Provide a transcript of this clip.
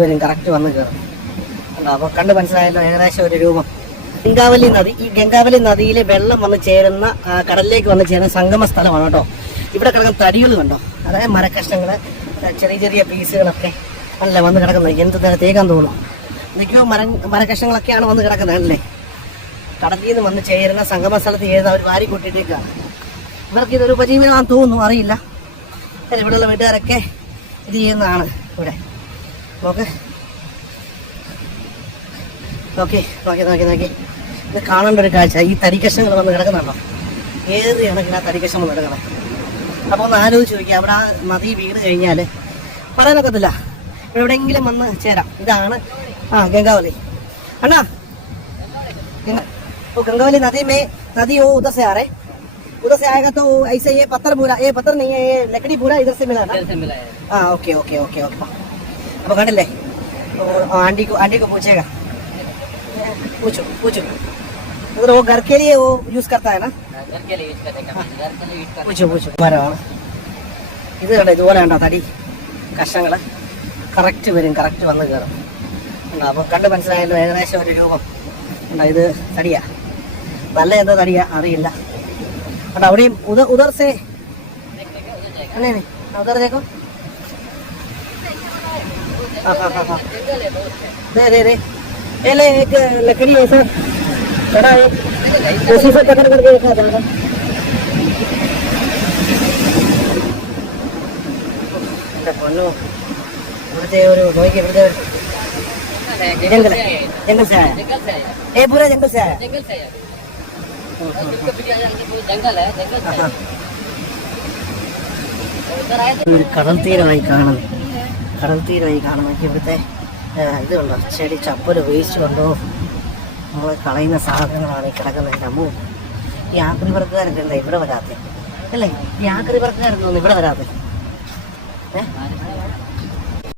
വരും കറക്റ്റ് വന്ന് കയറും അപ്പോൾ കണ്ട് മനസ്സിലായല്ലോ ഏകദേശം ഒരു രൂപം. ഗംഗാവലി നദി ഈ ഗംഗാവലി നദിയിലെ വെള്ളം വന്ന് ചേരുന്ന കടലിലേക്ക് വന്ന് ചേരുന്ന സംഗമ സ്ഥലമാണ് കേട്ടോ. ഇവിടെ കിടക്കുന്ന തടികൾ കണ്ടോ? അതായത് മരക്കഷ്ണങ്ങൾ ചെറിയ ചെറിയ പീസുകളൊക്കെ അല്ല വന്ന് കിടക്കുന്നത്. എന്ത് നേരം തേക്കാൻ തോന്നും എന്തൊക്കെയോ മര മരക്കഷ്ണങ്ങളൊക്കെയാണ് വന്ന് കിടക്കുന്നത് അല്ലേ? കടലിൽ നിന്ന് വന്ന് ചേരുന്ന സംഗമ സ്ഥലത്ത് ചേരുന്ന അവർ വാരി കൂട്ടിയിട്ടേക്കാണ്. ഇവർക്ക് ഇതൊരു ഉപജീവനമാണെന്ന് തോന്നുന്നു അറിയില്ല. ഇവിടെയുള്ള വീട്ടുകാരൊക്കെ ഇത് ചെയ്യുന്നതാണ് ഇവിടെ. നോക്ക് നോക്കി നോക്കി നോക്കി നോക്കി ഇത് കാണേണ്ട ഒരു കാഴ്ച ഈ തരിക്കഷ്ണങ്ങൾ വന്ന് കിടക്കുന്നുണ്ടോ ഏത് കണക്കിന് ആ തരിക്കഷ്ണം വന്ന് കിടക്കണം അപ്പോൾ ഒന്ന് ആലോചിച്ച് നോക്കി അവിടെ ആ നദി വീട് കഴിഞ്ഞാൽ പറയാനൊക്കത്തില്ല എവിടെയെങ്കിലും വന്ന് ചേരാം ഇതാണ് ആ ഗംഗാവലി അണ്ണാ गंगा वो गंगावली नदी में नदी वो उधर से आ रहा है उधर से आएगा तो ऐसे ये पत्थर पूरा ये पत्थर नहीं है ये लकड़ी पूरा इधर से मिला ना हाँ ओके ओके ओके ओके अब കണ്ടില്ലേ तो आंटी को आंटी को पूछेगा पूछो पूछो उधर वो घर के लिए वो यूज करता है ना പൂച്ചോ പൂച്ചോ മരമാണ് ഇത് കണ്ടോ ഇതുപോലെ കണ്ടോ തടി കഷ്ണങ്ങൾ കറക്റ്റ് വരും കറക്റ്റ് വന്ന് കയറും ഉണ്ടോ അപ്പോൾ കണ്ട് മനസ്സിലായല്ലോ ഏകദേശം ഒരു രൂപം ഉണ്ടോ ഇത് തടിയാ നല്ല എന്താ തടിയാ അറിയില്ല കണ്ടോ അവിടെയും ഉദ ഉദർ സേ അല്ലേ ഉദർ देखो हाँ हाँ हाँ हाँ दे दे दे ये ले एक लकड़ी है सर बड़ा एक उसी से पकड़ करके रखा जाएगा എൻ്റെ പൊന്നു ഇവിടുത്തെ ഒരു നോക്കി ഇവിടുത്തെ ഒരു जंगल जंगल से आया ये पूरा जंगल से आया हाँ। ഒരു കടൽ തീരമായി കാണുന്നു കടൽ തീരമായി കാണുന്നു ഇവിടുത്തെ ഇത് ചെടി ചപ്പൽ വേസ്റ്റ് കൊണ്ടോ? നമ്മൾ കളയുന്ന സാധനങ്ങളാണ് ഈ കിടക്കുന്നത് അമ്മു. ഈ ആക്രി വർക്കുകാരൊക്കെ എന്താ ഇവിടെ വരാത്തേ? അല്ലേ? ഈ ആക്രി വർക്കുകാരൊന്നും ഇവിടെ വരാത്തേ? ഏ?